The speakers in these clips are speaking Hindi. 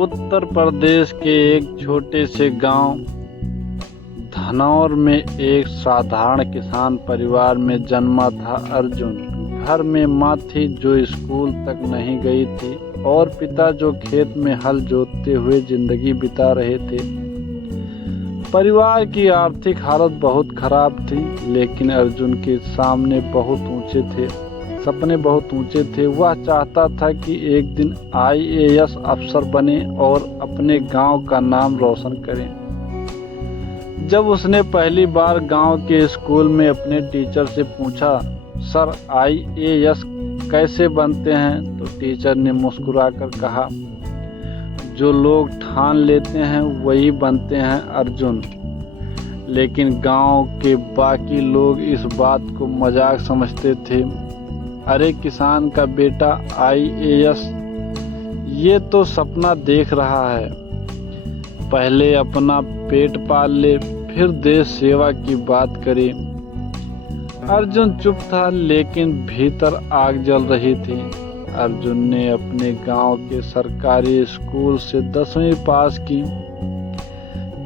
उत्तर प्रदेश के एक छोटे से गांव धनौर में एक साधारण किसान परिवार में जन्मा था अर्जुन। घर में माँ थी जो स्कूल तक नहीं गई थी और पिता जो खेत में हल जोतते हुए जिंदगी बिता रहे थे। परिवार की आर्थिक हालत बहुत खराब थी, लेकिन अर्जुन के सामने सपने बहुत ऊंचे थे। वह चाहता था कि एक दिन IAS अफसर बने और अपने गांव का नाम रोशन करें। जब उसने पहली बार गांव के स्कूल में अपने टीचर से पूछा, सर IAS कैसे बनते हैं, तो टीचर ने मुस्कुराकर कहा, जो लोग ठान लेते हैं वही बनते हैं अर्जुन। लेकिन गांव के बाकी लोग इस बात को मजाक समझते थे। अरे किसान का बेटा IAS, ये तो सपना देख रहा है, पहले अपना पेट पाल ले फिर देश सेवा की बात करे। अर्जुन चुप था, लेकिन भीतर आग जल रही थी। अर्जुन ने अपने गांव के सरकारी स्कूल से 10वीं पास की।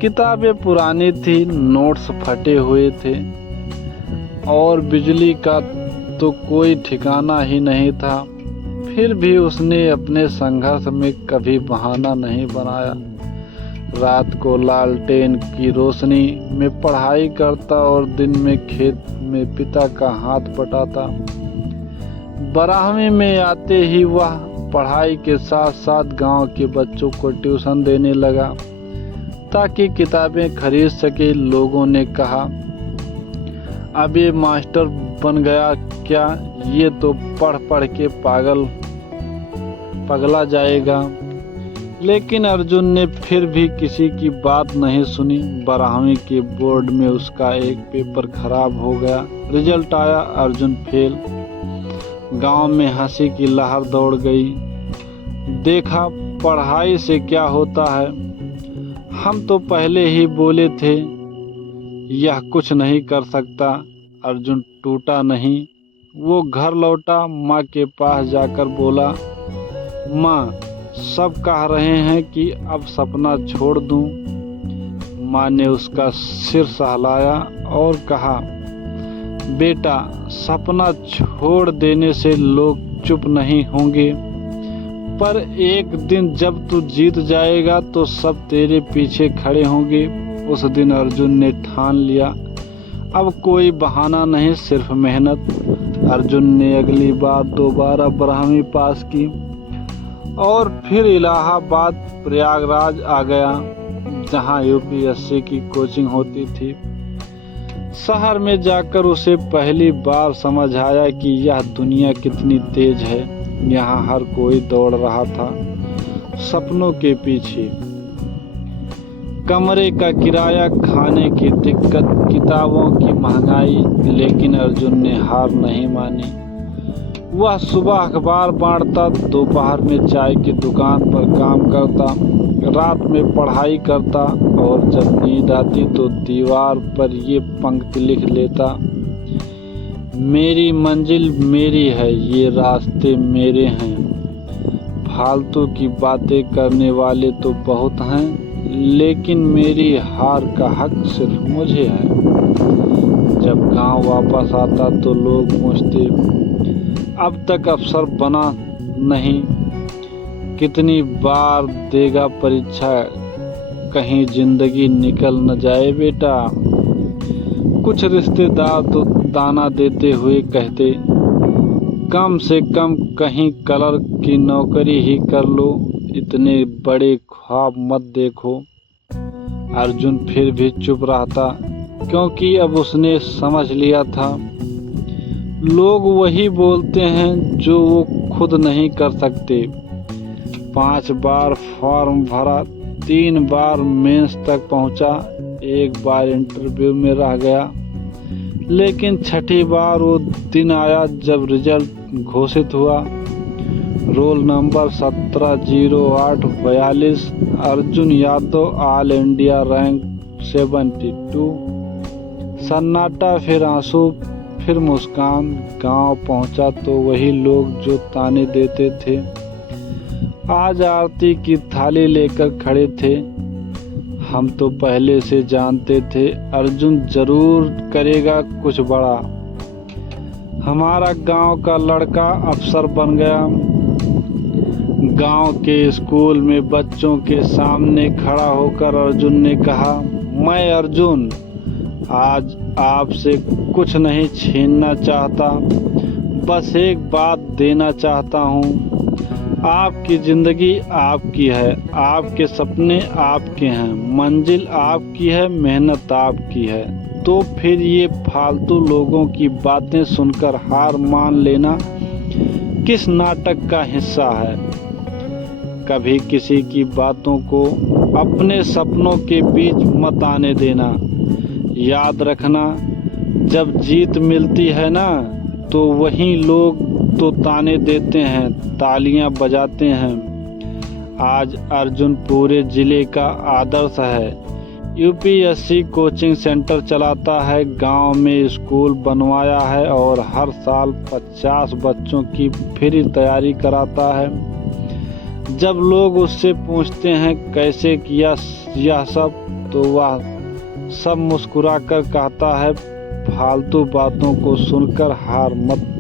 किताबें पुरानी थी, नोट्स फटे हुए थे और बिजली का तो कोई ठिकाना ही नहीं था। फिर भी उसने अपने संघर्ष में कभी बहाना नहीं बनाया। रात को लालटेन की रोशनी में पढ़ाई करता और दिन में खेत में पिता का हाथ बटाता। 12वीं में आते ही वह पढ़ाई के साथ साथ गांव के बच्चों को ट्यूशन देने लगा ताकि किताबें खरीद सके। लोगों ने कहा, अब ये मास्टर बन गया क्या, ये तो पढ़ पढ़ के पगला जाएगा। लेकिन अर्जुन ने फिर भी किसी की बात नहीं सुनी। 12वीं के बोर्ड में उसका एक पेपर खराब हो गया। रिजल्ट आया, अर्जुन फेल। गांव में हंसी की लहर दौड़ गई। देखा पढ़ाई से क्या होता है, हम तो पहले ही बोले थे यह कुछ नहीं कर सकता। अर्जुन टूटा नहीं, वो घर लौटा। माँ के पास जाकर बोला, माँ सब कह रहे हैं कि अब सपना छोड़ दूं। माँ ने उसका सिर सहलाया और कहा, बेटा सपना छोड़ देने से लोग चुप नहीं होंगे, पर एक दिन जब तू जीत जाएगा तो सब तेरे पीछे खड़े होंगे। उस दिन अर्जुन ने ठान लिया, अब कोई बहाना नहीं, सिर्फ मेहनत। अर्जुन ने अगली बार दोबारा 12वीं पास की और फिर इलाहाबाद प्रयागराज आ गया, जहां UPSC की कोचिंग होती थी। शहर में जाकर उसे पहली बार समझ आया कि यह दुनिया कितनी तेज है। यहाँ हर कोई दौड़ रहा था सपनों के पीछे। कमरे का किराया, खाने की दिक्कत, किताबों की महंगाई, लेकिन अर्जुन ने हार नहीं मानी। वह सुबह अखबार बांटता, दोपहर में चाय की दुकान पर काम करता, रात में पढ़ाई करता और जब नींद आती तो दीवार पर ये पंक्ति लिख लेता, मेरी मंजिल मेरी है, ये रास्ते मेरे हैं। फालतू की बातें करने वाले तो बहुत हैं, लेकिन मेरी हार का हक सिर्फ मुझे है। जब गांव वापस आता तो लोग पूछते, अब तक अफसर बना नहीं, कितनी बार देगा परीक्षा, कहीं जिंदगी निकल न जाए बेटा। कुछ रिश्तेदार तो ताना देते हुए कहते, कम से कम कहीं कलर की नौकरी ही कर लो, इतने बड़े ख्वाब मत देखो। अर्जुन फिर भी चुप रहता, क्योंकि अब उसने समझ लिया था, लोग वही बोलते हैं जो वो खुद नहीं कर सकते। 5 बार फॉर्म भरा, 3 बार मेंस तक पहुंचा, 1 बार इंटरव्यू में रह गया, लेकिन 6ठी बार वो दिन आया जब रिजल्ट घोषित हुआ। Roll number 170842, Arjun Yadav, all India rank 72। सन्नाटा, फिर आंसू, फिर मुस्कान। गांव पहुंचा तो वही लोग जो ताने देते थे आज आरती की थाली लेकर खड़े थे। हम तो पहले से जानते थे अर्जुन जरूर करेगा कुछ बड़ा। हमारा गांव का लड़का अफसर बन गया। गांव के स्कूल में बच्चों के सामने खड़ा होकर अर्जुन ने कहा, मैं अर्जुन आज आपसे कुछ नहीं छीनना चाहता, बस एक बात देना चाहता हूँ। आपकी जिंदगी आपकी है, आपके सपने आपके हैं, मंजिल आपकी है, मेहनत आपकी है। तो फिर ये फालतू लोगों की बातें सुनकर हार मान लेना किस नाटक का हिस्सा है। कभी किसी की बातों को अपने सपनों के बीच मत आने देना। याद रखना, जब जीत मिलती है ना तो वही लोग तो ताने देते हैं, तालियां बजाते हैं। आज अर्जुन पूरे जिले का आदर्श है। यूपीएससी कोचिंग सेंटर चलाता है, गांव में स्कूल बनवाया है और हर साल 50 बच्चों की फ्री तैयारी कराता है। जब लोग उससे पूछते हैं कैसे किया यह सब, तो वह सब मुस्कुराकर कहता है, फालतू बातों को सुनकर हार मत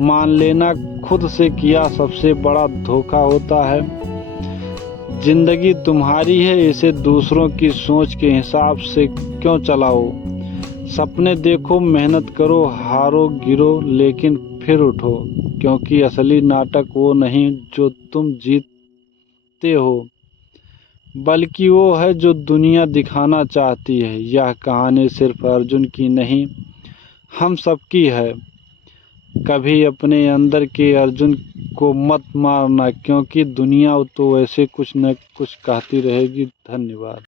मान लेना, खुद से किया सबसे बड़ा धोखा होता है। जिंदगी तुम्हारी है, इसे दूसरों की सोच के हिसाब से क्यों चलाओ। सपने देखो, मेहनत करो, हारो गिरो लेकिन फिर उठो, क्योंकि असली नाटक वो नहीं जो तुम जीतते हो, बल्कि वो है जो दुनिया दिखाना चाहती है। यह कहानी सिर्फ अर्जुन की नहीं, हम सबकी है। कभी अपने अंदर के अर्जुन को मत मारना, क्योंकि दुनिया तो ऐसे कुछ न कुछ कहती रहेगी। धन्यवाद।